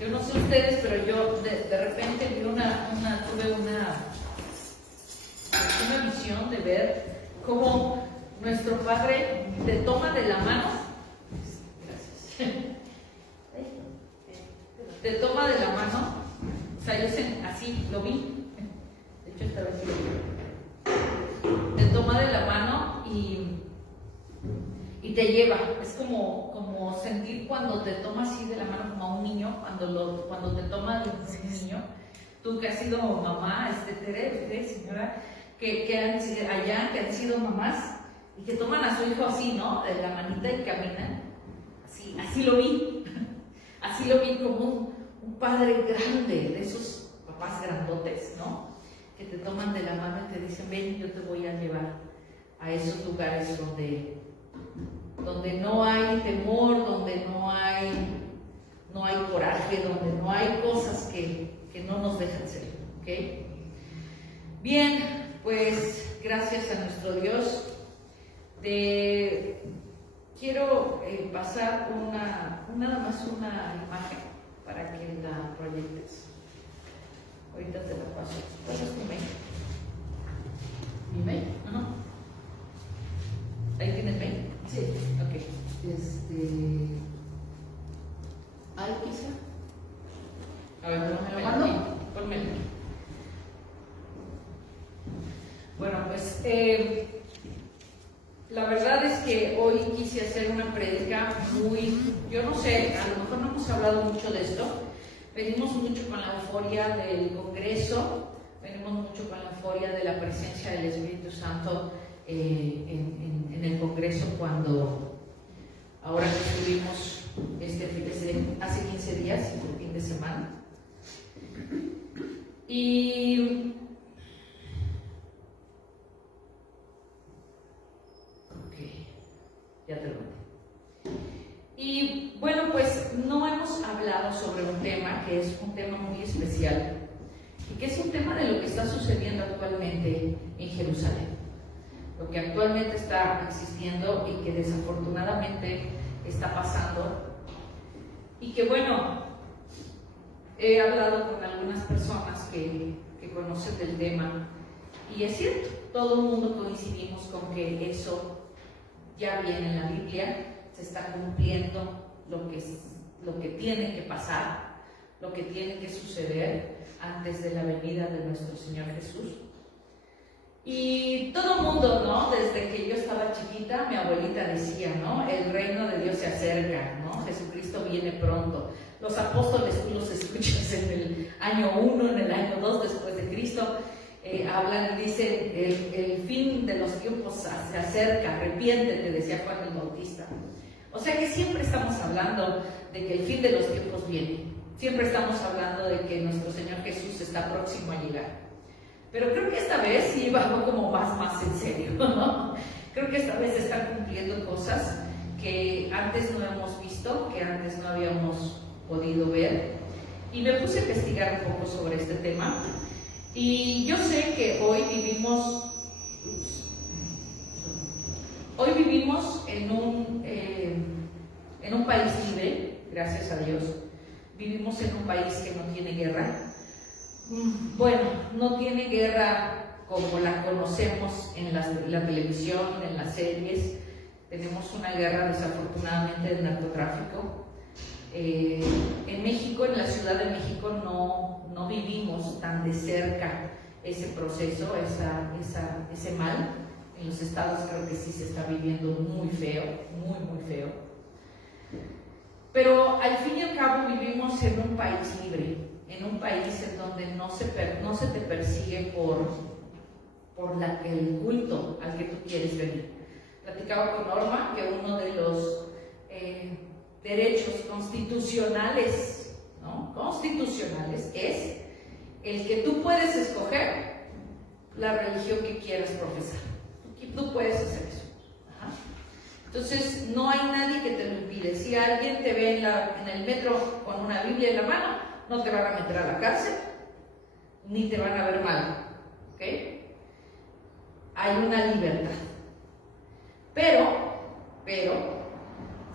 Yo no sé ustedes, pero yo de repente tuve una visión de ver cómo nuestro Padre te toma de la mano. Gracias. Te toma de la mano. O sea, yo así lo vi. De hecho, esta vez sí lo vi. Te toma de la mano y te lleva. Es como sentir cuando te toma así de la mano como a un niño, cuando te toma de un niño. Tú que has sido mamá, Tere, usted, señora, que han sido mamás y que toman a su hijo así, ¿no? De la manita y caminan. Así lo vi. Así lo vi como un padre grande, de esos papás grandotes, ¿no? Que te toman de la mano y te dicen, ven, yo te voy a llevar a esos lugares donde no hay temor, donde no hay coraje, donde no hay cosas que no nos dejan ser, ¿ok? Bien, pues gracias a nuestro Dios. Quiero pasar nada más una imagen para que la proyectes. Ahorita te la paso. ¿Cuál es tu mail? ¿Mi mail? Ajá. ¿Ahí tienes mail? Sí. Ok. ¿Ahí quizá? A ver, pónmelo aquí. Bueno, pues la verdad es que hoy quise hacer una prédica yo no sé, a lo mejor no hemos hablado mucho de esto. Venimos mucho con la euforia del Congreso, venimos mucho con la euforia de la presencia del Espíritu Santo en el Congreso, cuando ahora que estuvimos hace 15 días, el fin de semana. Y ya te lo mandé. Y bueno, pues no hemos hablado sobre un tema que es un tema muy especial y que es un tema de lo que está sucediendo actualmente en Jerusalén, lo que actualmente está existiendo y que desafortunadamente está pasando. Y que bueno, he hablado con algunas personas que conocen del tema y es cierto, todo el mundo coincidimos con que eso ya viene en la Biblia, se está cumpliendo lo que tiene que pasar, lo que tiene que suceder antes de la venida de nuestro Señor Jesús. Y todo el mundo, ¿no? Desde que yo estaba chiquita, mi abuelita decía, ¿no? El reino de Dios se acerca, ¿no? Jesucristo viene pronto. Los apóstoles, tú los escuchas en el año 1, en el año 2 después de Cristo, hablan y dicen, el fin de los tiempos se acerca, arrepiéntete, decía Juan el Bautista. O sea que siempre estamos hablando de que el fin de los tiempos viene. Siempre estamos hablando de que nuestro Señor Jesús está próximo a llegar. Pero creo que esta vez sí va como más en serio, ¿no? Creo que esta vez se están cumpliendo cosas que antes no hemos visto, que antes no habíamos podido ver. Y me puse a investigar un poco sobre este tema. Y yo sé que hoy vivimos en un país libre, gracias a Dios. Vivimos en un país que no tiene guerra. Bueno, no tiene guerra como la conocemos en la televisión, en las series. Tenemos una guerra desafortunadamente del narcotráfico. En México, en la Ciudad de México, no vivimos tan de cerca ese proceso, ese mal. En los estados creo que sí se está viviendo muy feo, muy feo. Pero al fin y al cabo vivimos en un país libre, en un país en donde no se te persigue por el culto al que tú quieres venir. Platicaba con Norma que uno de los derechos constitucionales, ¿no? Constitucionales es el que tú puedes escoger la religión que quieras profesar. Tú puedes hacer eso. Ajá. Entonces no hay nadie que te lo impide. Si alguien te ve en el metro con una Biblia en la mano, no te van a meter a la cárcel ni te van a ver mal, ¿ok? Hay una libertad, pero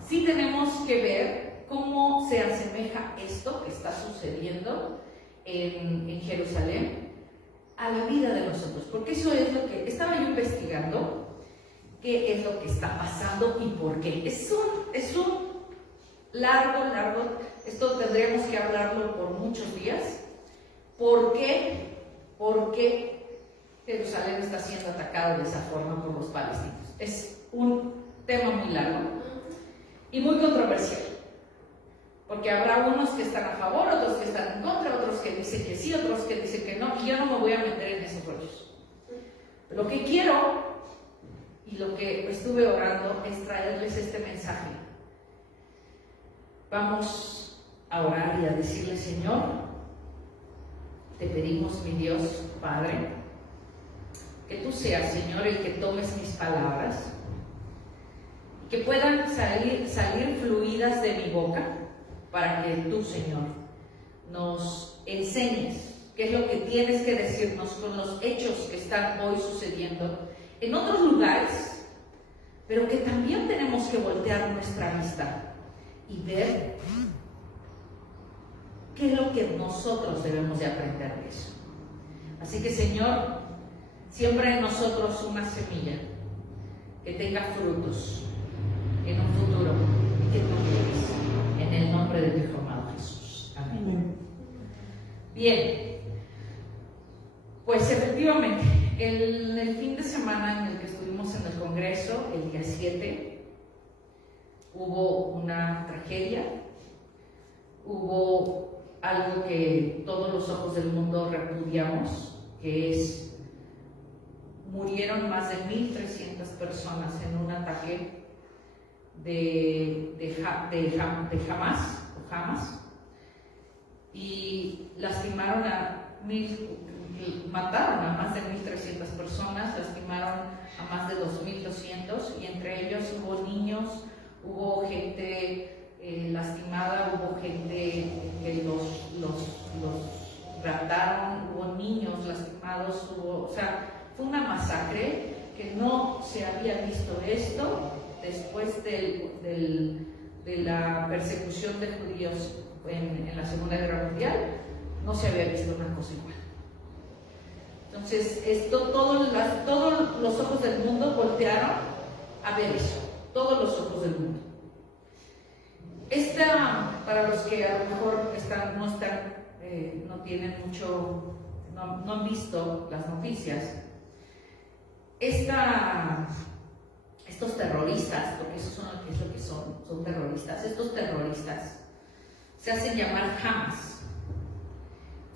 sí tenemos que ver cómo se hacen asemeja esto que está sucediendo en Jerusalén a la vida de nosotros, porque eso es lo que estaba yo investigando, qué es lo que está pasando y por qué. Es un largo, esto tendríamos que hablarlo por muchos días. ¿Por qué Jerusalén está siendo atacado de esa forma por los palestinos? Es un tema muy largo y muy controversial, porque habrá unos que están a favor, otros que están en contra, otros que dicen que sí, otros que dicen que no, y yo no me voy a meter en esos rollos. Lo que quiero y lo que estuve orando es traerles este mensaje. Vamos a orar y a decirle: Señor, te pedimos, mi Dios, Padre, que tú seas, Señor, el que tomes mis palabras, que puedan salir fluidas de mi boca, para que tú, Señor, nos enseñes qué es lo que tienes que decirnos con los hechos que están hoy sucediendo en otros lugares, pero que también tenemos que voltear nuestra vista y ver qué es lo que nosotros debemos de aprender de eso. Así que, Señor, siembra en nosotros una semilla que tenga frutos en un futuro y que tú quieres, en el nombre de tu Hijo amado Jesús. Amén. Bien, pues efectivamente, el fin de semana en el que estuvimos en el Congreso, el día 7, hubo una tragedia, hubo algo que todos los ojos del mundo repudiamos, que es: murieron más de 1,300 personas en un ataque de Hamas, y lastimaron mataron a más de 1,300 personas, lastimaron a más de 2,200, y entre ellos hubo niños, hubo gente lastimada, hubo gente que los raptaron, hubo niños lastimados, o sea, fue una masacre que no se había visto esto después de la persecución de judíos en la Segunda Guerra Mundial. No se había visto una cosa igual. Entonces, todos los ojos del mundo voltearon a ver eso, todos los ojos del mundo. Para los que a lo mejor no tienen mucho, no han visto las noticias, estos terroristas, porque eso es lo que son terroristas. Estos terroristas se hacen llamar Hamas.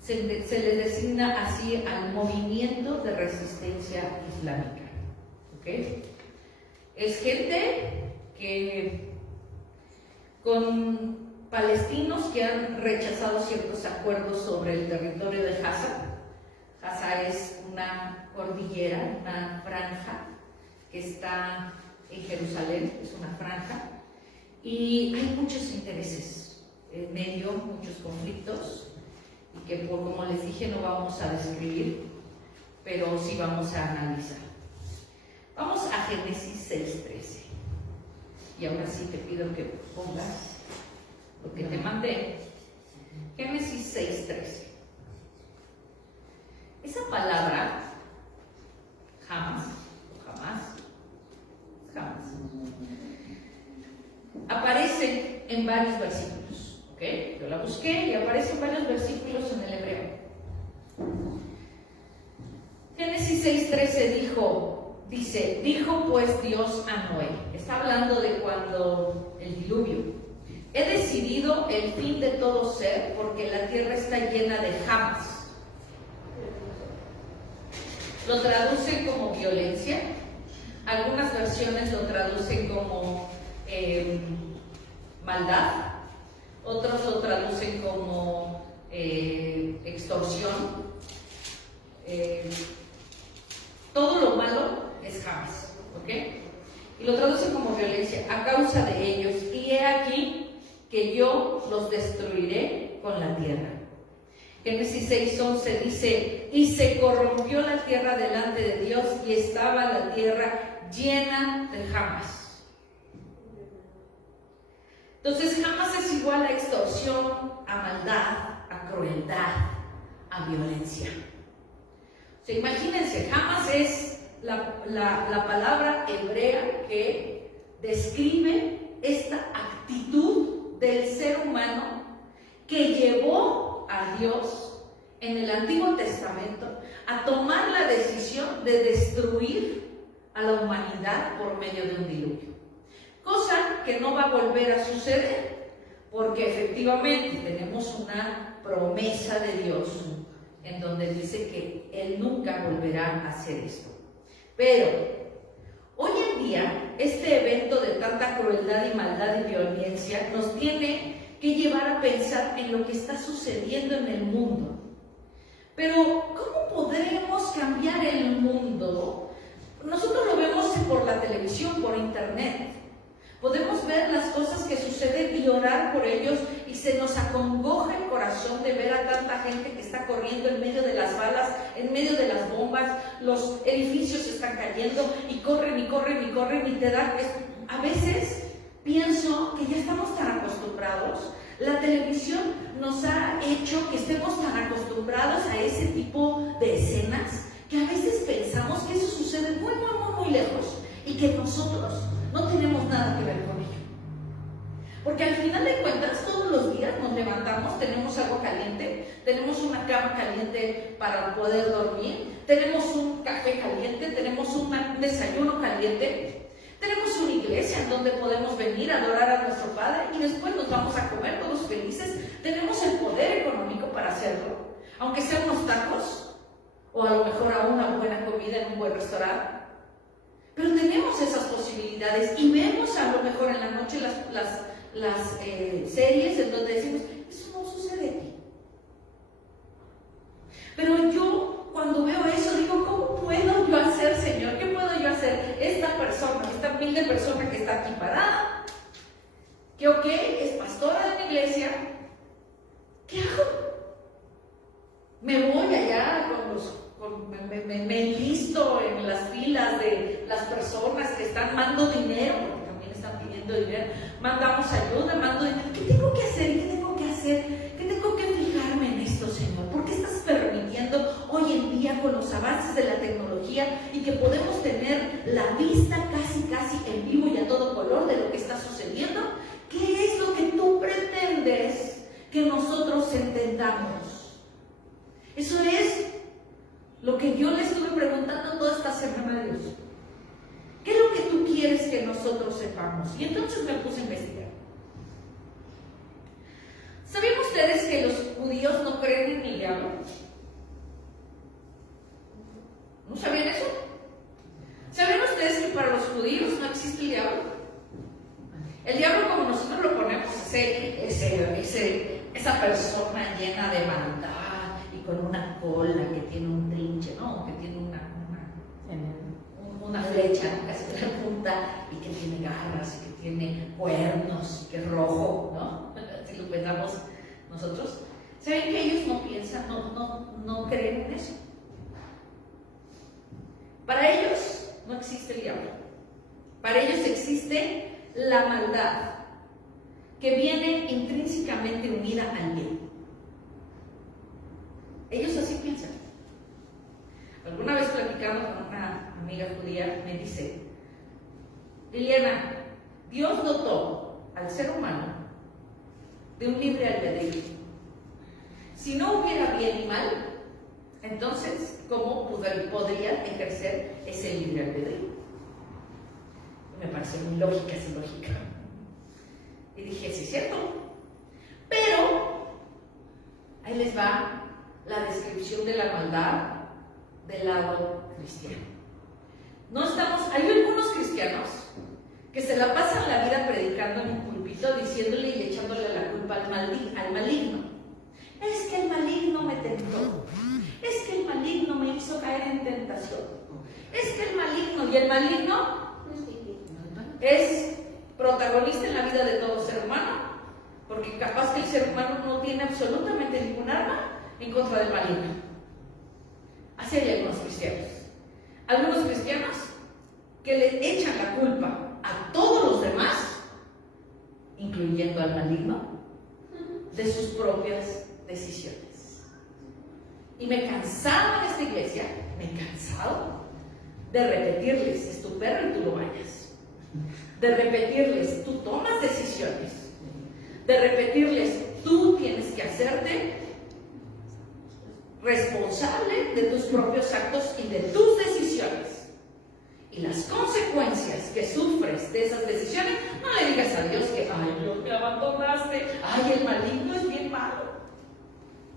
Se les designa así al movimiento de resistencia islámica. ¿Okay? Es gente que, con palestinos que han rechazado ciertos acuerdos sobre el territorio de Gaza. Gaza es una cordillera, una franja que está en Jerusalén, es una franja, y hay muchos intereses en medio, muchos conflictos, y que, como les dije, no vamos a describir, pero sí vamos a analizar. Vamos a Génesis 6:13, y ahora sí te pido que pongas lo que te mandé. Génesis 6:13. Esa palabra, jamás, aparece en varios versículos. ¿Okay? Yo la busqué y aparece en varios versículos en el hebreo. Génesis 6:13 dijo pues Dios a Noé. Está hablando de cuando el diluvio. He decidido el fin de todo ser, porque la tierra está llena de Hamas. Lo traducen como violencia. Algunas versiones lo traducen como maldad. Otros lo traducen como extorsión. Todo lo malo es Hamas, ¿ok? Y lo traducen como violencia a causa de ellos. Y he aquí que yo los destruiré con la tierra. Génesis 6:11 dice: y se corrompió la tierra delante de Dios, y estaba la tierra llena de Hamas. Entonces, Hamas es igual a extorsión, maldad, a crueldad, a violencia. O sea, imagínense, jamás es la palabra hebrea que describe esta actitud del ser humano que llevó a Dios en el Antiguo Testamento a tomar la decisión de destruir a la humanidad por medio de un diluvio. Cosa que no va a volver a suceder, porque efectivamente tenemos una promesa de Dios en donde dice que Él nunca volverá a hacer esto. Pero hoy en día, este evento de tanta crueldad y maldad y violencia nos tiene que llevar a pensar en lo que está sucediendo en el mundo. Pero, ¿cómo podremos cambiar el mundo? Nosotros lo vemos por la televisión, por internet. Podemos ver las cosas que suceden y orar por ellos, y se nos acongoja el corazón de ver a tanta gente que está corriendo en medio de las balas, en medio de las bombas, los edificios están cayendo y corren y corren y corren y te da... A veces pienso que ya estamos tan acostumbrados, la televisión nos ha hecho que estemos tan acostumbrados a ese tipo de escenas que a veces pensamos que eso sucede muy, muy, muy, muy lejos y que nosotros no tenemos nada que ver con ello. Porque al final de cuentas, todos los días nos levantamos, tenemos agua caliente, tenemos una cama caliente para poder dormir, tenemos un café caliente, tenemos un desayuno caliente, tenemos una iglesia en donde podemos venir a adorar a nuestro Padre y después nos vamos a comer todos felices. Tenemos el poder económico para hacerlo, aunque sean unos tacos o a lo mejor a una buena comida en un buen restaurante. Pero tenemos esas posibilidades y vemos a lo mejor en la noche las series en donde decimos, eso no sucede aquí. Pero yo cuando veo eso digo, ¿cómo puedo yo hacer, Señor? ¿Qué puedo yo hacer? Esta persona, esta humilde persona que está aquí parada, que es pastora de mi iglesia, ¿qué hago? Me voy allá me enlisto en las filas de las personas que están mandando dinero, porque también están pidiendo dinero, mandamos ayuda, mando dinero. ¿Qué tengo que hacer? ¿Qué tengo que hacer? ¿Qué tengo que fijarme en esto, Señor? ¿Por qué estás permitiendo hoy en día con los avances de la tecnología y que podemos tener la vista casi en vivo y a todo color de lo que está sucediendo? ¿Qué es lo que tú pretendes que nosotros entendamos? Eso es lo que yo le estuve preguntando toda esta semana a Dios. ¿Qué es lo que tú quieres que nosotros sepamos? Y entonces me puse a investigar. ¿Sabían ustedes que los judíos no creen en el diablo? ¿No sabían eso? ¿Sabían ustedes que para los judíos no existe el diablo? El diablo, como nosotros lo ponemos, esa persona llena de maldad y con una cola que tiene un trinche, ¿no? Que tiene una flecha, ¿no? Casi en la punta, y que tiene garras, y que tiene cuernos, y que es rojo, ¿no? Si lo pensamos nosotros. ¿Saben que ellos no piensan, no creen en eso? Para ellos no existe el diablo. Para ellos existe la maldad, que viene intrínsecamente unida al bien. Ellos así piensan. Alguna vez platicando con una amiga judía, me dice, Liliana, Dios dotó al ser humano de un libre albedrío. Si no hubiera bien y mal, entonces, ¿cómo podría ejercer ese libre albedrío? Me pareció muy lógica esa lógica. Y dije, sí, es cierto. Pero ahí les va la descripción de la maldad del lado cristiano. Hay algunos cristianos que se la pasan la vida predicando en un púlpito, diciéndole y echándole la culpa al maligno. Es que el maligno me tentó. Es que el maligno me hizo caer en tentación. Es que el maligno es protagonista en la vida de todo ser humano, porque capaz que el ser humano no tiene absolutamente ningún arma en contra del maligno. Así hay algunos cristianos. Algunos cristianos que le echan la culpa a todos los demás, incluyendo al maligno, de sus propias decisiones. Y me he cansado en esta iglesia, de repetirles, es tu perro y tú lo bañas. De repetirles, tú tomas decisiones. De repetirles, tú tienes que hacerte responsable de tus propios actos y de tus decisiones. Y las consecuencias que sufres de esas decisiones, no le digas a Dios que, ay, Dios, me abandonaste, ay, el maligno es bien malo.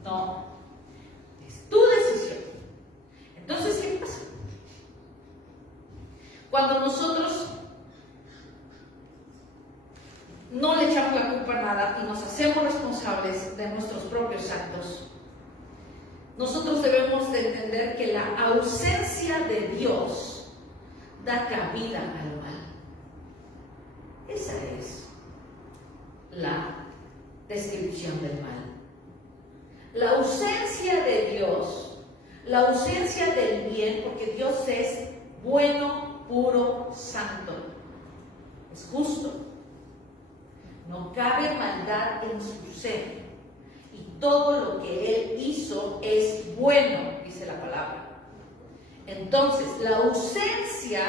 No, es tu decisión. Entonces, ¿qué pasa? Cuando nosotros no le echamos la culpa a nada y nos hacemos responsables de nuestros propios actos, nosotros debemos de entender que la ausencia de Dios da cabida al mal. Esa es la descripción del mal. La ausencia de Dios, la ausencia del bien, porque Dios es bueno, puro, santo, es justo. No cabe maldad en su ser. Y todo lo que Él hizo es bueno, dice la palabra. Entonces, la ausencia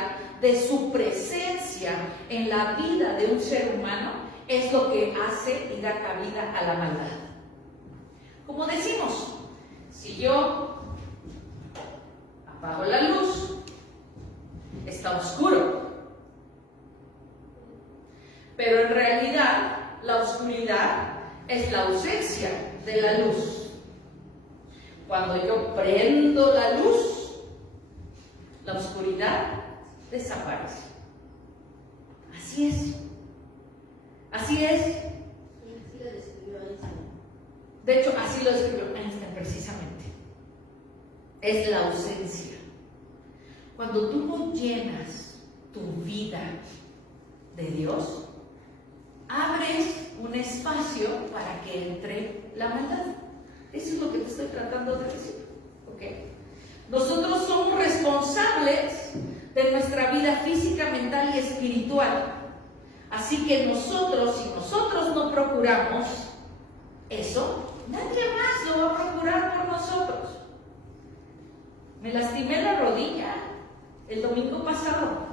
de su presencia en la vida de un ser humano es lo que hace y da cabida a la maldad. Como decimos, si yo apago la luz, está oscuro. Pero en realidad, la oscuridad es la ausencia de la luz. Cuando yo prendo la luz, la oscuridad desaparece. Así es. Así es. Así lo describió Einstein. De hecho, así lo describió Einstein precisamente. Es la ausencia. Cuando tú no llenas tu vida de Dios, abres un espacio para que entre la maldad. Eso es lo que te estoy tratando de decir. ¿Okay? Nosotros somos responsables de nuestra vida física, mental y espiritual. Así que nosotros, si nosotros no procuramos eso, nadie más lo va a procurar por nosotros. Me lastimé la rodilla el domingo pasado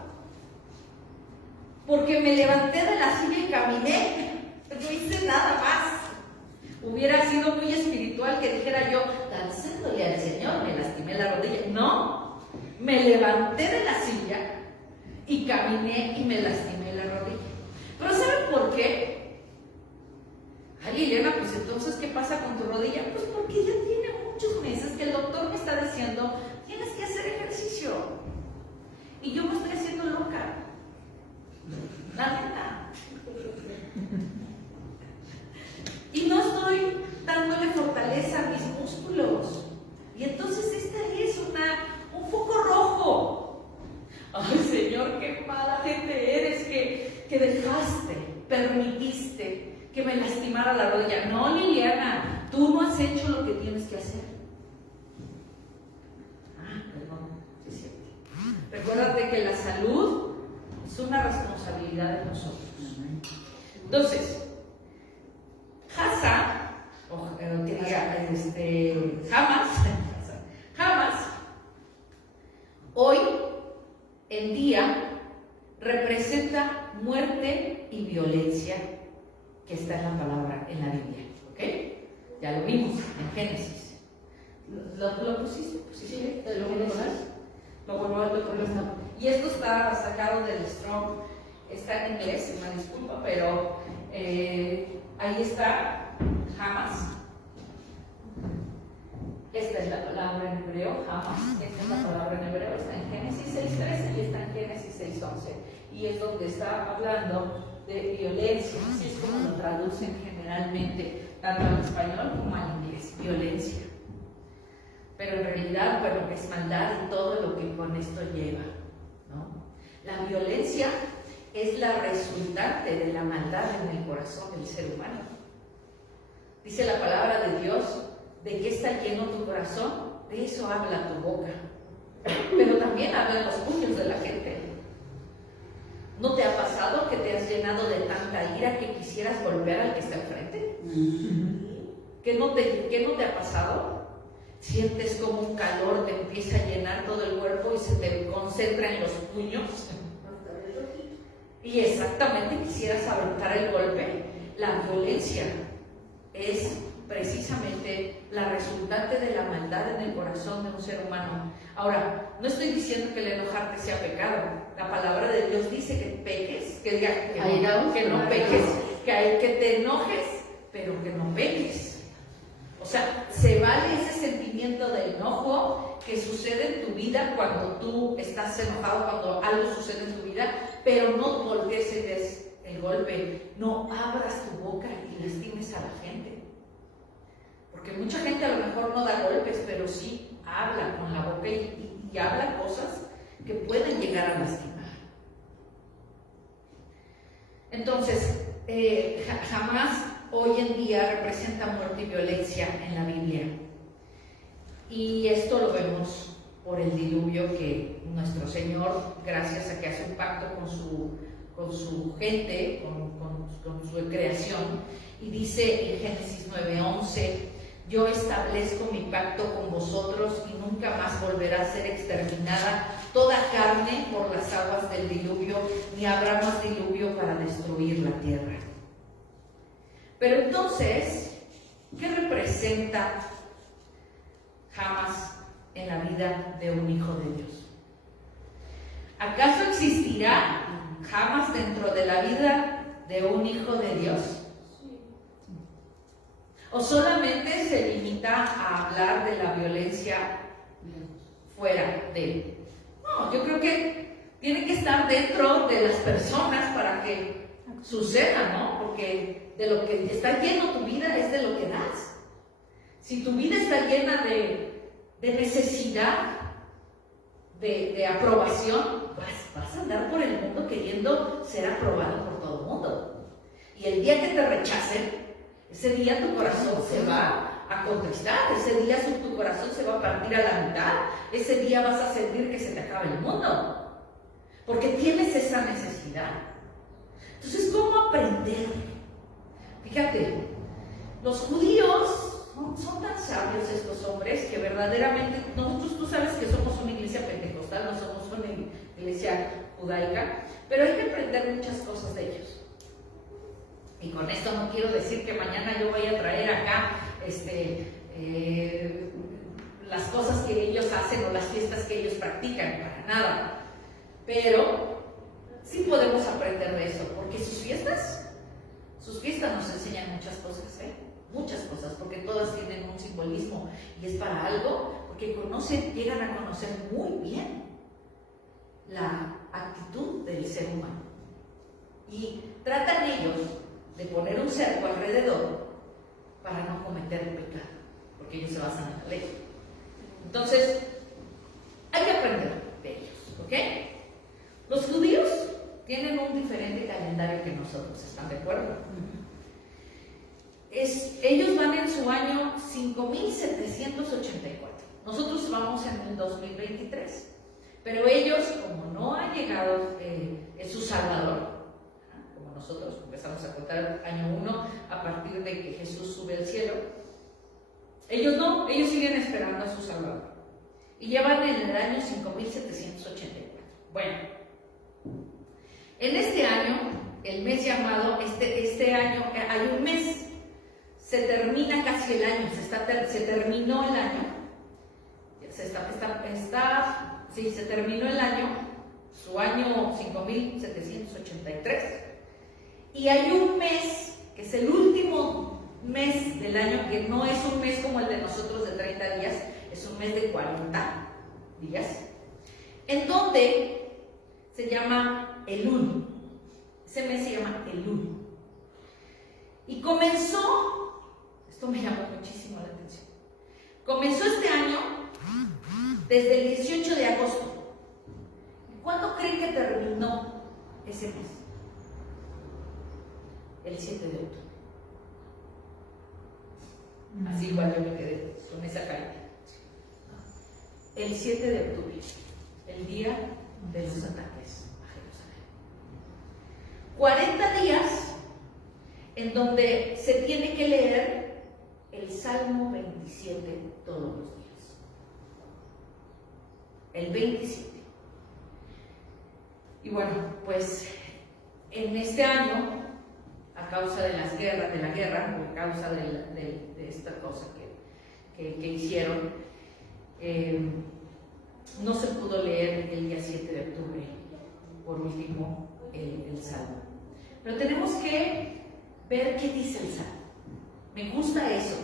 porque me levanté de la silla y caminé. No hice nada más. Hubiera sido muy espiritual que dijera yo, danzándole al Señor, me lastimé la rodilla. No, me levanté de la silla y caminé y me lastimé la rodilla. Pero ¿saben por qué? Ay, Liliana, pues entonces, ¿qué pasa con tu rodilla? Pues porque ya tiene muchos meses que el doctor me está diciendo, tienes que hacer ejercicio. Y yo me estoy haciendo loca. La neta. Y no estoy dándole fortaleza a mis músculos. Y entonces esta es un foco rojo. Ay, Señor, qué mala gente eres que dejaste, permitiste que me lastimara la rodilla. No, Liliana, tú no has hecho lo que tienes que hacer. Perdón, sí es cierto. Recuérdate que la salud es una responsabilidad de nosotros. Entonces, jamás, hoy en día representa muerte y violencia que está en la palabra, en la Biblia. ¿Ok? Ya lo vimos en Génesis. ¿Lo pusiste? ¿Sí? ¿Lo vuelvo a ver? Y esto está sacado del Strong, está en inglés, una disculpa, pero ahí está, jamás. Esta es la palabra en hebreo, jamás. Esta es la palabra en hebreo, está en Génesis 6:13 y está en Génesis 6:11. Y es donde está hablando de violencia, así es como lo traducen generalmente, tanto al español como al inglés, violencia. Pero en realidad, bueno, es maldad y todo lo que con esto lleva, ¿no? La violencia es la resultante de la maldad en el corazón del ser humano. Dice la palabra de Dios, ¿de qué está lleno tu corazón? De eso habla tu boca. Pero también hablan los puños de la gente. ¿No te ha pasado que te has llenado de tanta ira que quisieras golpear al que está enfrente? ¿Qué no te ha pasado? Sientes como un calor te empieza a llenar todo el cuerpo y se te concentra en los puños. Y exactamente quisieras aventar el golpe. La violencia es precisamente la resultante de la maldad en el corazón de un ser humano. Ahora, no estoy diciendo que el enojarte sea pecado. La palabra de Dios dice que peques, que diga que no peques, que te enojes, pero que no peques. O sea, se vale ese sentimiento de enojo que sucede en tu vida cuando tú estás enojado, cuando algo sucede en tu vida, pero no voltees y des el golpe, no abras tu boca y lastimes a la gente. Porque mucha gente a lo mejor no da golpes, pero sí habla con la boca y habla cosas que pueden llegar a lastimar. Entonces, jamás hoy en día representa muerte y violencia en la Biblia. Y esto lo vemos por el diluvio que nuestro Señor, gracias a que hace un pacto con su gente, con su creación, y dice en Génesis 9:11, yo establezco mi pacto con vosotros y nunca más volverá a ser exterminada toda carne por las aguas del diluvio, ni habrá más diluvio para destruir la tierra. Pero entonces, ¿qué representa jamás en la vida de un hijo de Dios? ¿Acaso existirá jamás dentro de la vida de un hijo de Dios? ¿O solamente se limita a hablar de la violencia fuera de él? No, yo creo que tiene que estar dentro de las personas para que suceda, ¿no? Porque de lo que está lleno tu vida es de lo que das. Si tu vida está llena de necesidad, de aprobación, vas a andar por el mundo queriendo ser aprobado por todo el mundo. Y el día que te rechacen, ese día tu corazón se va a contristar, ese día tu corazón se va a partir a la mitad, ese día vas a sentir que se te acaba el mundo, porque tienes esa necesidad. Entonces, ¿cómo aprender? Fíjate, los judíos son tan sabios estos hombres que verdaderamente, nosotros tú sabes que somos una iglesia pentecostal, no somos una iglesia judaica, pero hay que aprender muchas cosas de ellos. Y con esto no quiero decir que mañana yo voy a traer acá las cosas que ellos hacen o las fiestas que ellos practican, para nada. Pero sí podemos aprender de eso, porque sus fiestas nos enseñan muchas cosas, muchas cosas, porque todas tienen un simbolismo y es para algo, porque llegan a conocer muy bien la actitud del ser humano. Y tratan ellos de poner un cerco alrededor para no cometer el pecado, porque ellos se basan en la ley. Entonces, hay que aprender de ellos, ¿ok? Los judíos tienen un diferente calendario que nosotros, ¿están de acuerdo? Ellos van en su año 5784. Nosotros vamos en el 2023. Pero ellos, como no ha llegado su Salvador, como nosotros empezamos a contar el año 1 a partir de que Jesús sube al cielo, ellos no, ellos siguen esperando a su Salvador. Y llevan en el año 5784. Bueno, en este año, el mes llamado, este año, hay un mes, se termina casi el año, se terminó el año, se terminó el año, su año 5783, y hay un mes, que es el último mes del año, que no es un mes como el de nosotros de 30 días, es un mes de 40 días, en donde se llama Elul. Ese mes se llama Elul. Y comenzó, esto me llamó muchísimo la atención, comenzó este año desde el 18 de agosto. ¿Cuándo creen que terminó ese mes? El 7 de octubre. Así igual yo me quedé con esa carita. El 7 de octubre, el día de los ataques a Jerusalén. 40 días en donde se tiene que leer el el Salmo 27 todos los días. El 27. Y bueno, pues en este año, a causa de las guerras, de la guerra, o a causa de esta cosa que hicieron, no se pudo leer el día 7 de octubre, por último, el Salmo. Pero tenemos que ver qué dice el Salmo. Me gusta eso.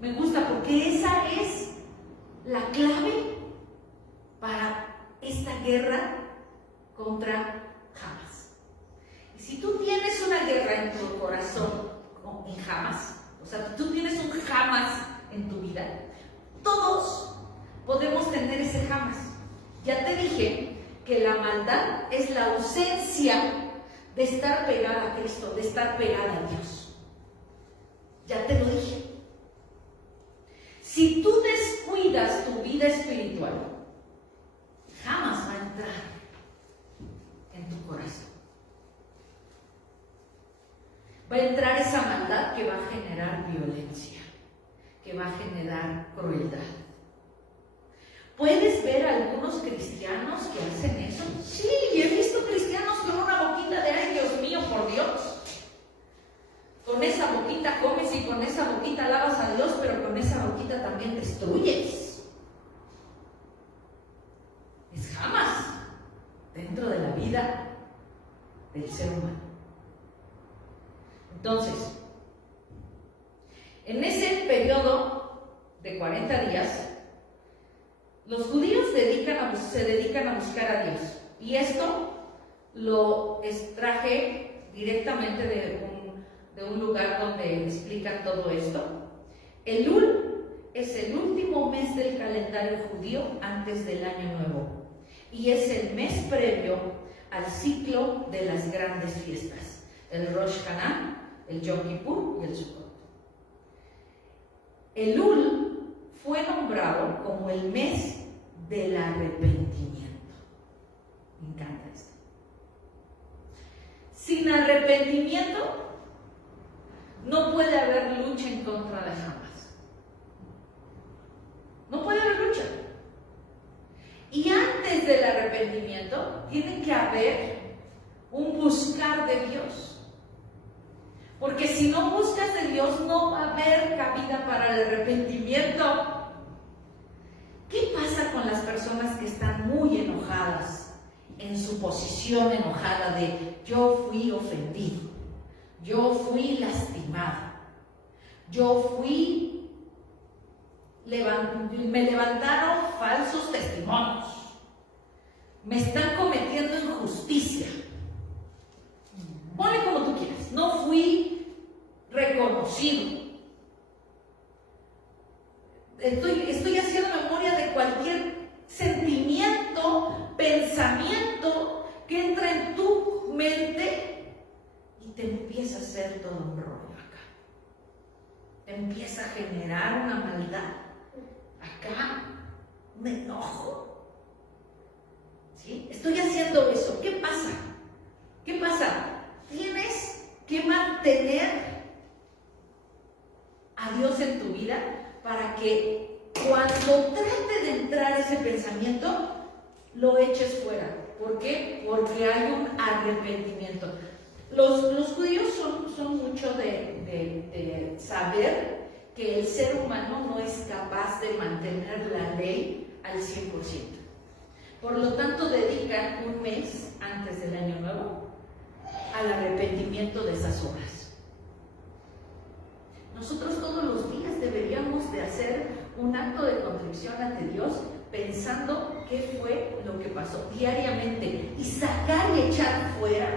Me gusta porque esa es la clave para esta guerra contra Hamas. Y si tú tienes una guerra en tu corazón, en Hamas, o sea, tú tienes un Hamas en tu vida, todos podemos tener ese Hamas. Ya te dije que la maldad es la ausencia de estar pegada a Cristo, de estar pegada a Dios. Ya te lo dije. Si tú descuidas tu vida espiritual, jamás va a entrar en tu corazón. Va a entrar esa maldad que va a generar violencia, que va a generar crueldad. ¿Puedes ver a algunos cristianos que hacen eso? Sí, he visto cristianos con una boquita de ay, Dios mío, por Dios. Con esa boquita comes y con esa boquita alabas a Dios, pero con esa boquita también destruyes. Es jamás dentro de la vida del ser humano. Entonces, en ese periodo de 40 días, los judíos se dedican a buscar a Dios. Y esto lo extraje directamente de un lugar donde explican todo esto. Elul es el último mes del calendario judío antes del Año Nuevo. Y es el mes previo al ciclo de las grandes fiestas. El Rosh Hashanah, el Yom Kippur y el Sukkot. Elul fue nombrado como el mes del arrepentimiento. Me encanta esto. Sin arrepentimiento no puede haber lucha en contra de Hamas. No puede haber lucha. Y antes del arrepentimiento tiene que haber un buscar de Dios. Porque si no buscas de Dios, no va a haber cabida para el arrepentimiento. ¿Qué pasa con las personas que están muy enojadas, en su posición enojada de yo fui ofendido, yo fui lastimado, me levantaron falsos testimonios, me están cometiendo injusticia? Ponle como tú quieras, no fui reconocido. Estoy haciendo memoria de cualquier sentimiento, pensamiento que entra en tu mente y te empieza a hacer todo un rollo acá. Te empieza a generar una maldad. Acá me enojo. ¿Sí? Estoy haciendo eso. ¿Qué pasa? ¿Qué pasa? Tienes que mantener a Dios en tu vida para que cuando trate de entrar ese pensamiento, lo eches fuera. ¿Por qué? Porque hay un arrepentimiento. Los judíos son mucho de saber que el ser humano no es capaz de mantener la ley al 100%. Por lo tanto, dedican un mes antes del Año Nuevo al arrepentimiento de esas obras. Nosotros todos los días deberíamos de hacer un acto de contrición ante Dios pensando qué fue lo que pasó diariamente y sacar y echar fuera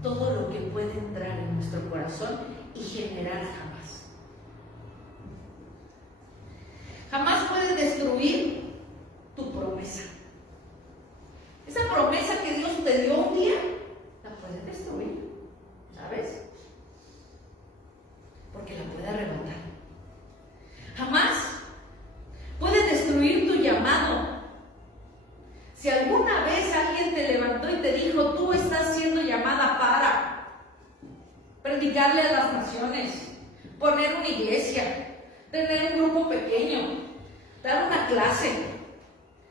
todo lo que puede entrar en nuestro corazón y generar jamás. Jamás puede destruir tu promesa. Esa promesa que Dios te dio un día, la puede destruir, ¿sabes? Porque la puede arrebatar. Jamás puede destruir tu llamado. Si alguna vez alguien te levantó y te dijo, tú estás siendo llamada para predicarle a las naciones, poner una iglesia, tener un grupo pequeño, dar una clase,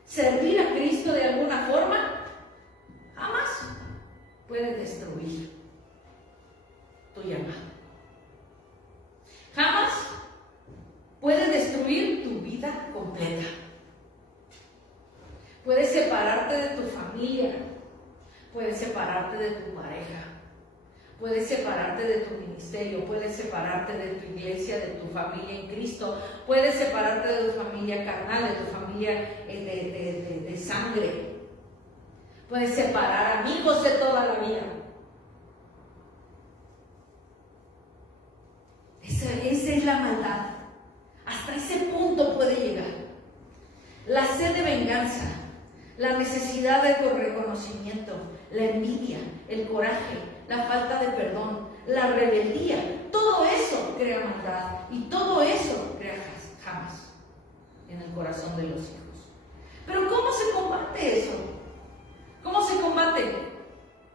servir a Cristo de alguna forma, jamás puede destruir tu llamado. Jamás puede destruir tu vida completa. Puede separarte de tu familia, puede separarte de tu pareja, puede separarte de tu ministerio, puede separarte de tu iglesia, de tu familia en Cristo, puede separarte de tu familia carnal, de tu familia de sangre, puede separar amigos de toda la vida. Esa es la maldad. Hasta ese punto puede llegar. La sed de venganza, la necesidad de reconocimiento, la envidia, el coraje, la falta de perdón, la rebeldía, todo eso crea maldad y todo eso crea jamás en el corazón de los hijos. Pero ¿cómo se combate eso? ¿Cómo se combate?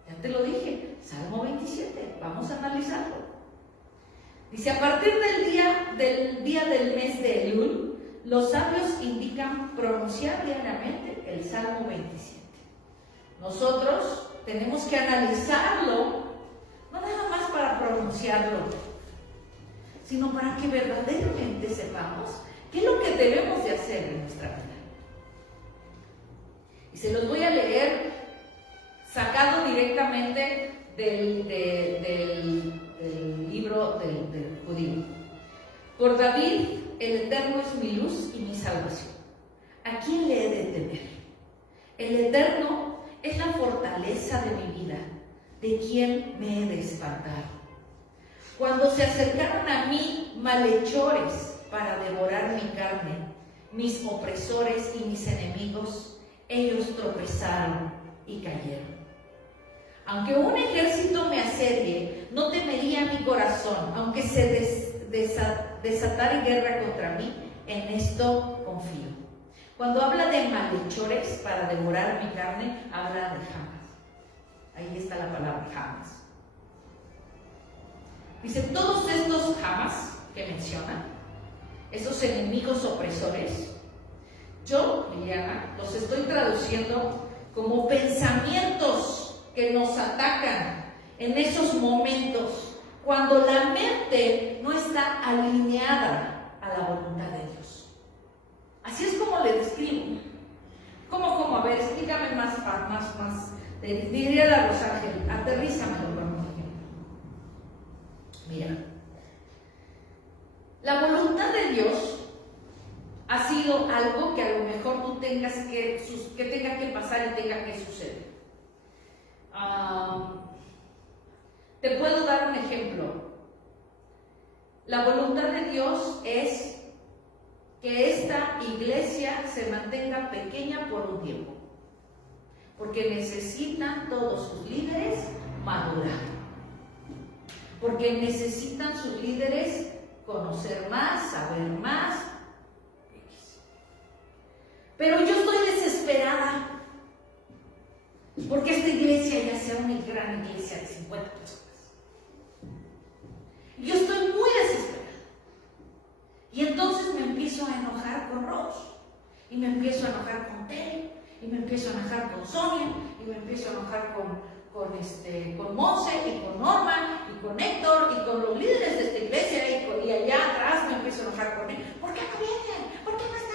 Ya te lo dije, Salmo 27, vamos a analizarlo. Dice, a partir del día del mes de Elul, los sabios indican pronunciar diariamente el Salmo 27. Nosotros tenemos que analizarlo, no nada más para pronunciarlo, sino para que verdaderamente sepamos qué es lo que debemos de hacer en nuestra vida. Y se los voy a leer sacado directamente del libro del judío. Por David, el Eterno es mi luz y mi salvación. ¿A quién le he de temer? El Eterno es la fortaleza de mi vida. ¿De quién me he de espantar? Cuando se acercaron a mí malhechores para devorar mi carne, mis opresores y mis enemigos, ellos tropezaron y cayeron. Aunque un ejército me asedie, no temería mi corazón, aunque se desatara guerra contra mí, en esto confío. Cuando habla de malhechores para devorar mi carne, habla de jamás. Ahí está la palabra jamás. Dice, todos estos jamás que menciona, esos enemigos opresores, yo, Liliana, los estoy traduciendo como pensamientos que nos atacan en esos momentos cuando la mente no está alineada a la voluntad de Dios. Así es como le describo. ¿Cómo? A ver, explícame más. Diría la Rosángel, aterrízamelo por un ejemplo. Mira, la voluntad de Dios ha sido algo que a lo mejor tú tengas que tenga que pasar y tenga que suceder. Te puedo dar un ejemplo. La voluntad de Dios es que esta iglesia se mantenga pequeña por un tiempo, porque necesitan todos sus líderes madurar, porque necesitan sus líderes conocer más, saber más. Pero yo estoy desesperada porque esta iglesia ya sea una gran iglesia de 50 personas. Yo estoy muy desesperada. Y entonces me empiezo a enojar con Rose, y me empiezo a enojar con Tere, y me empiezo a enojar con Sonia, y me empiezo a enojar con Monse, y con Norma, y con Héctor, y con los líderes de esta iglesia, y allá atrás me empiezo a enojar con él. ¿Por qué no vienen? ¿Por qué no están?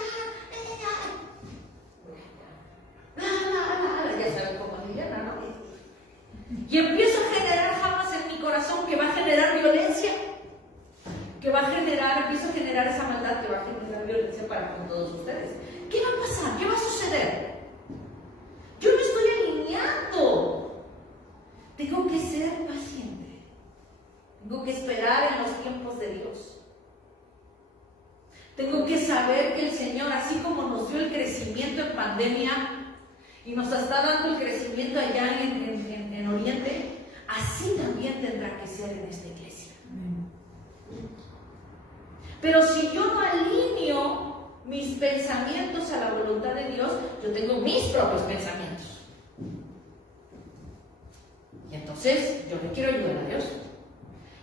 Ya saben cómo es Liliana, ¿no? Y empiezo a generar jamás en mi corazón que va a generar violencia, empiezo a generar esa maldad que va a generar violencia para con todos ustedes. ¿Qué va a pasar? ¿Qué va a suceder? Yo me estoy alineando. Tengo que ser paciente. Tengo que esperar en los tiempos de Dios. Tengo que saber que el Señor, así como nos dio el crecimiento en pandemia y nos está dando el crecimiento allá en Oriente, así también tendrá que ser en esta iglesia. Pero si yo no alineo mis pensamientos a la voluntad de Dios, yo tengo mis propios pensamientos. Y entonces yo le quiero ayudar a Dios.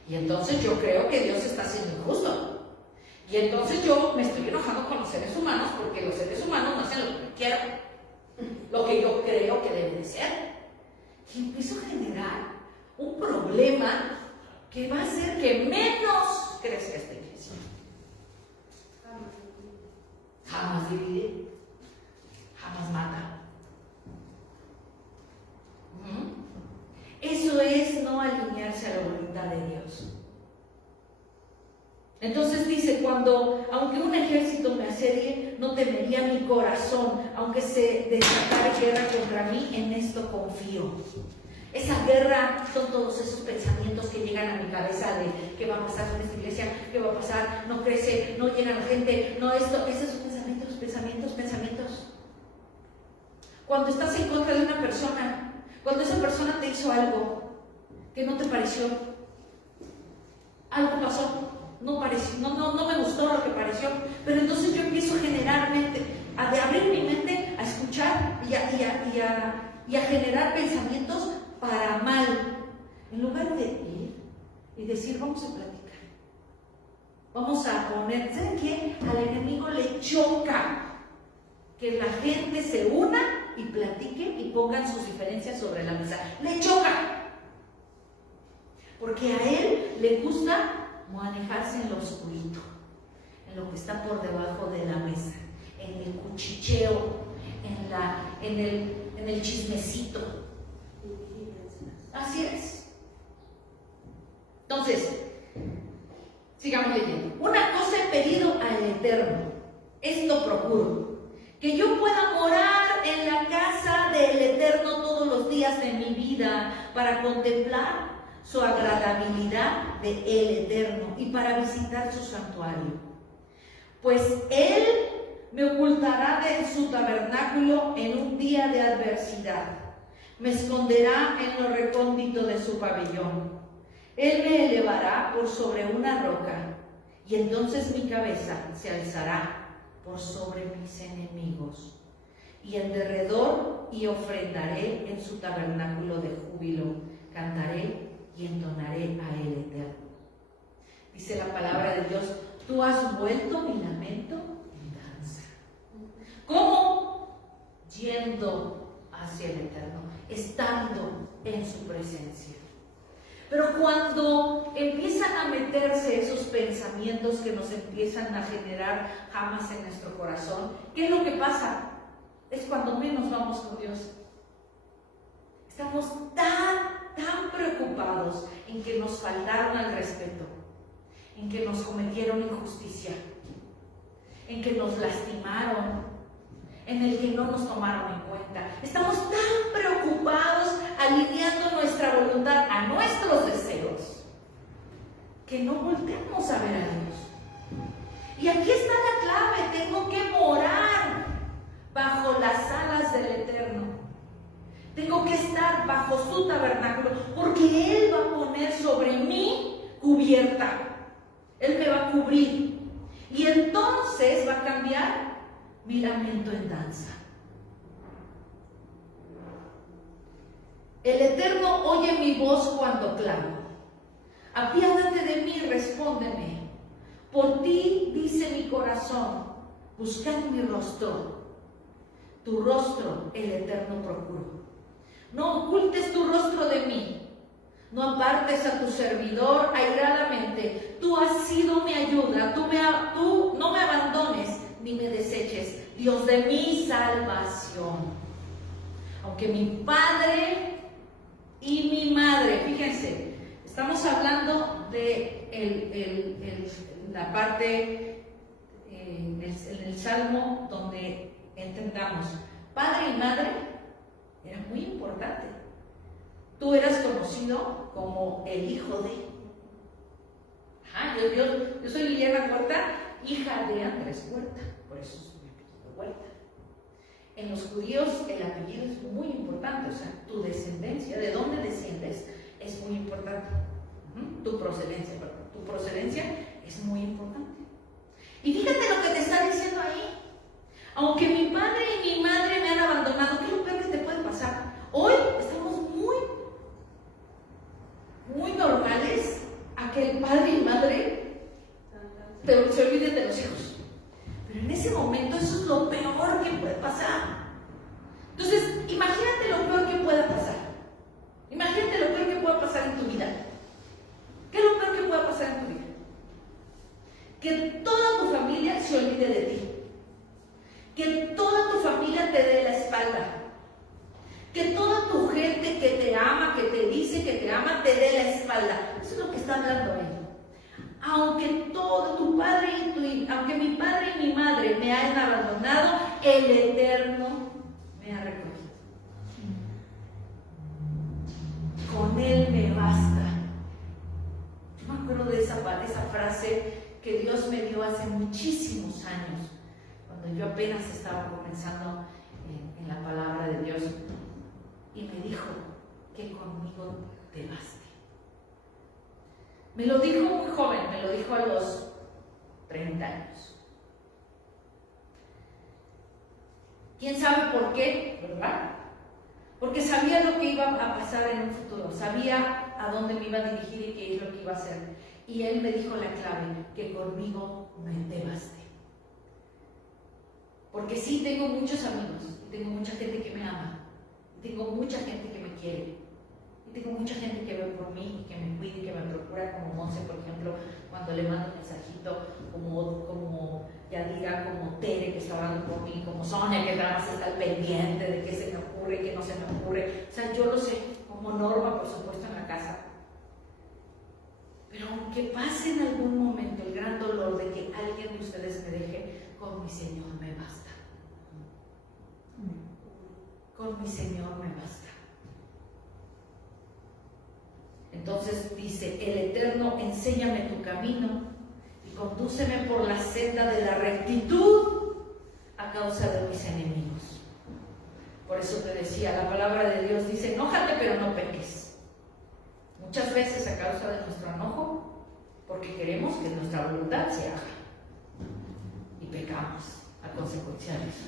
Y entonces yo creo que Dios está siendo injusto. Y entonces yo me estoy enojando con los seres humanos porque los seres humanos no hacen lo que quiero, lo que yo creo que debe de ser. Y empiezo a generar un problema que va a hacer que menos crezca esta iglesia. Jamás divide, jamás mata. Eso es no alinearse a la voluntad de Dios. Entonces dice, aunque un ejército me asedie, no temería mi corazón, aunque se desatare guerra contra mí, en esto confío. Esa guerra son todos esos pensamientos que llegan a mi cabeza de qué va a pasar con esta iglesia, qué va a pasar, no crece, no llega la gente, no esto, esos pensamientos. Cuando estás en contra de una persona, cuando esa persona te hizo algo que no te pareció, algo pasó. No me gustó lo que pareció, pero entonces yo empiezo a abrir mi mente, a escuchar y a generar pensamientos para mal, en lugar de ir y decir, vamos a platicar, vamos a poner, ¿saben qué? Al enemigo le choca que la gente se una y platique y pongan sus diferencias sobre la mesa, le choca, porque a él le gusta manejarse en lo oscurito, en lo que está por debajo de la mesa, en el cuchicheo, en el chismecito. Así es. Entonces, sigamos leyendo. Una cosa he pedido al Eterno, esto procuro, que yo pueda morar en la casa del Eterno todos los días de mi vida para contemplar su agradabilidad de el Eterno y para visitar su santuario. Pues Él me ocultará de su tabernáculo en un día de adversidad. Me esconderá en lo recóndito de su pabellón. Él me elevará por sobre una roca, y entonces mi cabeza se alzará por sobre mis enemigos. Y en derredor y ofrendaré en su tabernáculo de júbilo. Cantaré y entonaré a Él Eterno. Dice la palabra de Dios, tú has vuelto mi lamento en danza. ¿Cómo? Yendo hacia el Eterno, estando en su presencia. Pero cuando empiezan a meterse esos pensamientos que nos empiezan a generar jamás en nuestro corazón, ¿qué es lo que pasa? Es cuando menos vamos con Dios. Estamos tan preocupados en que nos faltaron al respeto, en que nos cometieron injusticia, en que nos lastimaron, en el que no nos tomaron en cuenta. Estamos tan preocupados alineando nuestra voluntad a nuestros deseos que no volteamos a ver a Dios. Y aquí está la clave, tengo que morar bajo las alas del Eterno. Tengo que estar bajo su tabernáculo porque Él va a poner sobre mí cubierta. Él me va a cubrir. Y entonces va a cambiar mi lamento en danza. El Eterno oye mi voz cuando clamo. Apiádate de mí, respóndeme. Por ti, dice mi corazón, buscad mi rostro. Tu rostro, el Eterno procuro. No ocultes tu rostro de mí. No apartes a tu servidor airadamente. Tú has sido mi ayuda. Tú no me abandones ni me deseches, Dios de mi salvación. Aunque mi padre y mi madre, fíjense, estamos hablando de la parte en el Salmo donde entendamos, padre y madre era muy importante. Tú eras conocido como el hijo de. Yo soy Liliana Huerta, hija de Andrés Huerta, por eso es mi apellido Huerta. En los judíos el apellido es muy importante, o sea, tu descendencia, de dónde desciendes, es muy importante. Tu procedencia es muy importante. Y fíjate lo que te está diciendo ahí. Aunque mi padre y mi madre me han abandonado, ¿qué es lo peor que te puede pasar? Hoy estamos muy normales a que el padre y madre, pero se olvida olviden de los hijos. Pero en ese momento eso es lo peor que puede pasar. Entonces, imagínate lo peor que pueda pasar. Imagínate lo peor que pueda pasar en tu vida. ¿Qué es lo peor que pueda pasar en tu vida? Que toda tu familia se olvide de ti. Que toda tu familia te dé la espalda. Que toda tu gente que te ama, que te dice que te ama, te dé la espalda. Eso es lo que está hablando él. Aunque todo tu padre aunque mi padre y mi madre me hayan abandonado, el Eterno me ha recogido. Con Él me basta. Yo me acuerdo de esa frase que Dios me dio hace muchísimos años, cuando yo apenas estaba comenzando en la palabra de Dios, y me dijo que conmigo te baste. Me lo dijo muy joven, me lo dijo a los 30 años. ¿Quién sabe por qué, verdad? Porque sabía lo que iba a pasar en un futuro, sabía a dónde me iba a dirigir y qué es lo que iba a hacer. Y Él me dijo la clave, que conmigo me te baste. Porque sí, tengo muchos amigos, y tengo mucha gente que me ama, y tengo mucha gente que me quiere. Y tengo mucha gente que ve por mí, que me cuida y que me procura, como Monse, por ejemplo, cuando le mando un mensajito, como Yadira, como Tere, que está hablando por mí, como Sonia, que nada más está al pendiente de qué se me ocurre, qué no se me ocurre. O sea, yo lo sé, como Norma, por supuesto, en la casa. Pero aunque pase en algún momento el gran dolor de que alguien de ustedes me deje, con mi Señor me basta. Con mi Señor me basta. Entonces dice, el Eterno, enséñame tu camino y condúceme por la senda de la rectitud a causa de mis enemigos. Por eso te decía, la palabra de Dios dice, enójate pero no peques. Muchas veces a causa de nuestro enojo, porque queremos que nuestra voluntad se haga y pecamos a consecuencia de eso.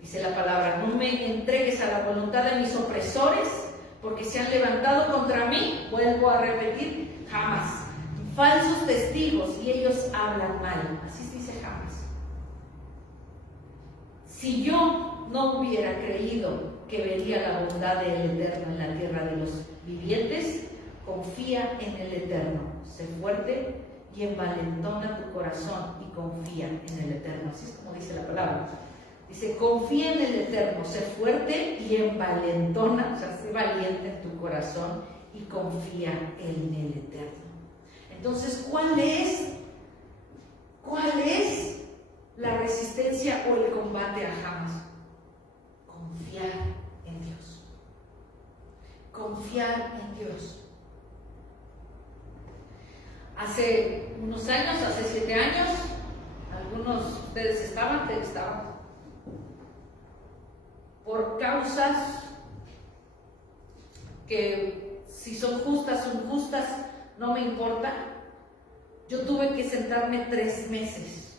Dice la palabra, no me entregues a la voluntad de mis opresores, porque se han levantado contra mí, vuelvo a repetir, jamás. Falsos testigos y ellos hablan mal. Así se dice jamás. Si yo no hubiera creído que vería la bondad del Eterno en la tierra de los vivientes, confía en el Eterno. Sé fuerte y envalentona tu corazón y confía en el Eterno. Así es como dice la palabra. Dice, confía en el Eterno, sé fuerte y envalentona, o sea, sé valiente en tu corazón y confía en el Eterno. Entonces, ¿cuál es la resistencia o el combate a Jamás? Confiar en Dios. Confiar en Dios. Hace unos años, hace 7 años, algunos de ustedes estaban por causas que si son justas o injustas, no me importa. Yo tuve que sentarme 3 meses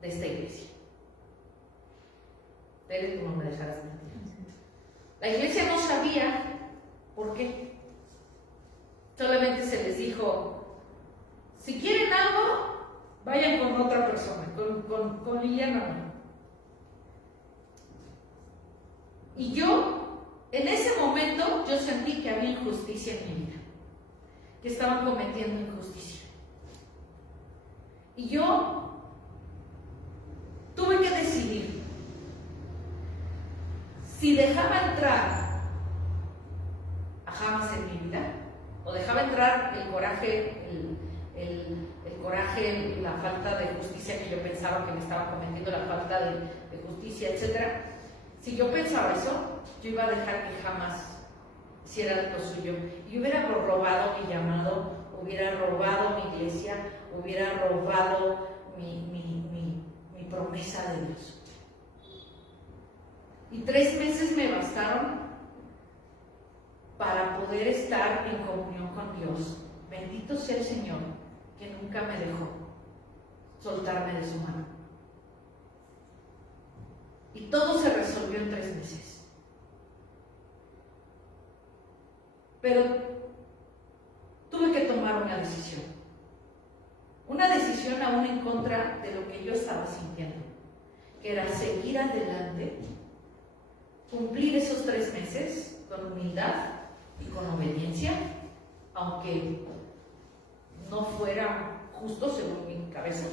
de esta iglesia. Eres como me dejarás mentir. La iglesia no sabía por qué. Solamente se les dijo, si quieren algo, vayan con otra persona, con Liliana no. Y yo, en ese momento, yo sentí que había injusticia en mi vida, que estaban cometiendo injusticia. Y yo tuve que decidir si dejaba entrar a Jamás en mi vida, o dejaba entrar el coraje, la falta de justicia que yo pensaba que me estaba cometiendo, la falta de justicia, etc. Si yo pensaba eso, yo iba a dejar que Jamás hiciera lo suyo. Y hubiera robado mi llamado, hubiera robado mi iglesia, hubiera robado mi promesa de Dios. Y 3 meses me bastaron para poder estar en comunión con Dios. Bendito sea el Señor, que nunca me dejó soltarme de su mano. Y todo se resolvió en 3 meses. Pero tuve que tomar una decisión acción aún en contra de lo que yo estaba sintiendo, que era seguir adelante, cumplir esos 3 meses con humildad y con obediencia, aunque no fuera justo según mi cabeza,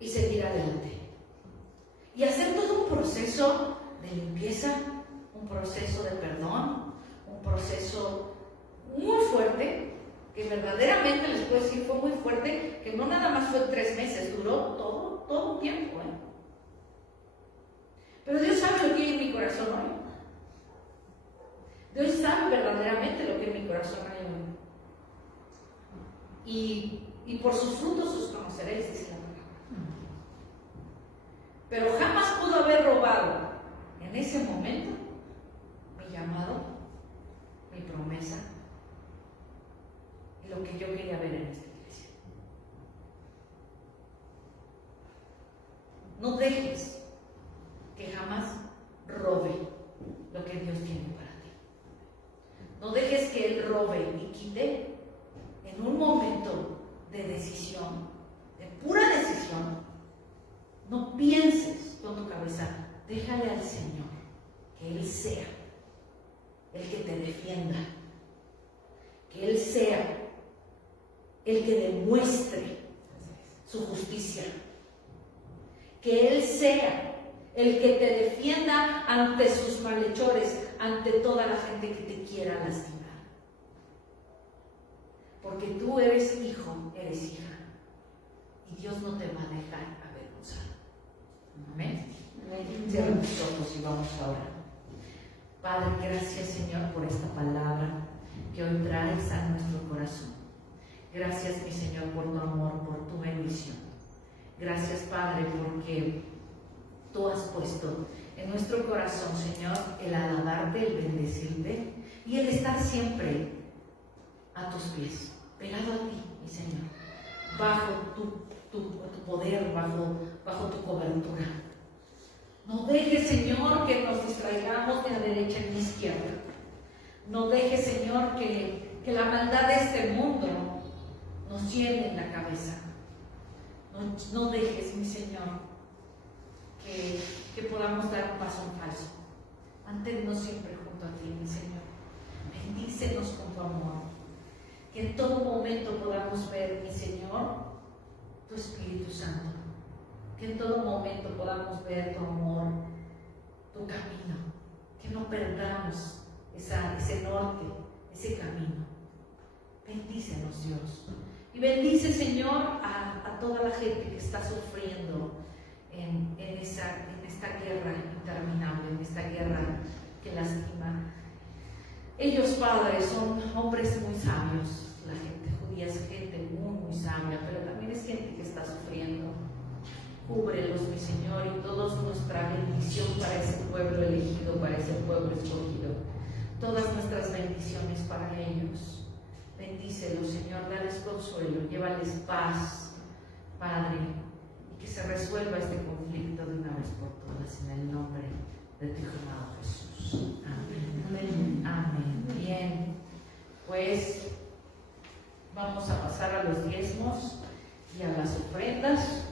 y seguir adelante. Y hacer todo un proceso de limpieza, un proceso de perdón, un proceso muy fuerte, que verdaderamente les puedo decir fue muy fuerte, que no nada más fue 3 meses, duró todo un tiempo. Pero Dios sabe lo que hay en mi corazón hoy. Dios sabe verdaderamente lo que hay en mi corazón hoy. Y por sus frutos os conoceréis, dice la palabra. Pero jamás pudo haber robado en ese momento mi llamado, mi promesa y lo que yo quería ver en esta iglesia. No dejes que jamás robe lo que Dios tiene para ti. No dejes que Él robe y quite en un momento de decisión, de pura decisión. No pienses con tu cabeza, déjale al Señor que Él sea el que te defienda, que Él sea el que demuestre su justicia, que Él sea el que te defienda ante sus malhechores, ante toda la gente que te quiera lastimar. Porque tú eres hijo, eres hija, y Dios no te va a dejar avergonzar. Amén. Cierra tus ojos y vamos a orar. Padre, gracias Señor por esta palabra que hoy traes a nuestro corazón. Gracias mi Señor por tu amor, por tu bendición. Gracias Padre porque tú has puesto en nuestro corazón, Señor, el alabarte, el bendecirte y el estar siempre a tus pies, pegado a ti, mi Señor, bajo tu poder, bajo tu cobertura. No dejes, Señor, que nos distraigamos de la derecha ni izquierda. No dejes, Señor, que la maldad de este mundo nos llene en la cabeza. No dejes, mi Señor, que podamos dar un paso en falso. Manténnos siempre junto a ti, mi Señor. Bendícenos con tu amor. Que en todo momento podamos ver, mi Señor, tu Espíritu Santo. Que en todo momento podamos ver tu amor, tu camino. Que no perdamos ese norte, ese camino. Bendícenos, Dios. Y bendice, Señor, a toda la gente que está sufriendo en esta guerra interminable, en esta guerra que lastima. Ellos, Padre, son hombres muy sabios. La gente judía es gente muy sabia, pero también es gente que está sufriendo. Cúbrelos, mi Señor, y toda nuestra bendición para ese pueblo elegido, para ese pueblo escogido. Todas nuestras bendiciones para ellos. Bendícelos, Señor, dales consuelo, llévales paz, Padre, y que se resuelva este conflicto de una vez por todas, en el nombre de tu amado Jesús. Amén. Amén. Amén. Bien, pues vamos a pasar a los diezmos y a las ofrendas.